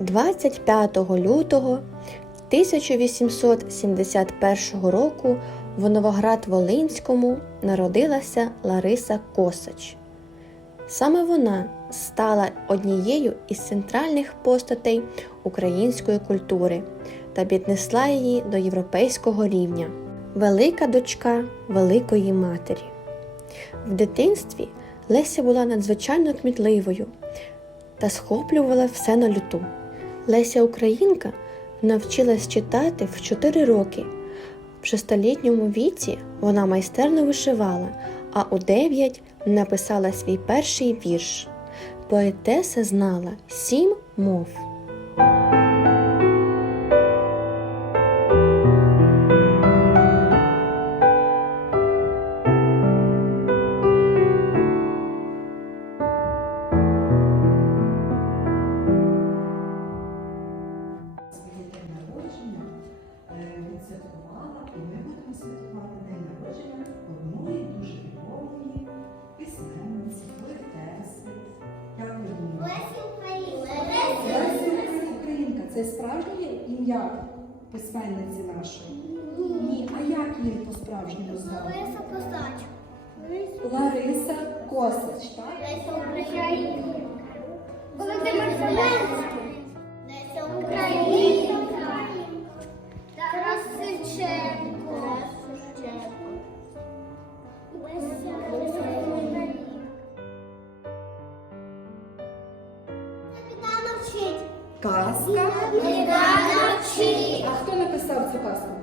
25 лютого 1871 року в Новоград-Волинському народилася Лариса Косач. Саме вона стала однією із центральних постатей української культури та піднесла її до європейського рівня. Велика дочка Великої Матері. В дитинстві Леся була надзвичайно кмітливою та схоплювала все на люту. Леся Українка навчилась читати в 4 роки. В шестилітньому віці вона майстерно вишивала, а у 9 написала свій перший вірш. Поетеса знала сім мов. Це справжнє ім'я письменниці нашої? Ні. А як її по-справжньому звати? Лариса Косач, Казка. А хто написав цю казку?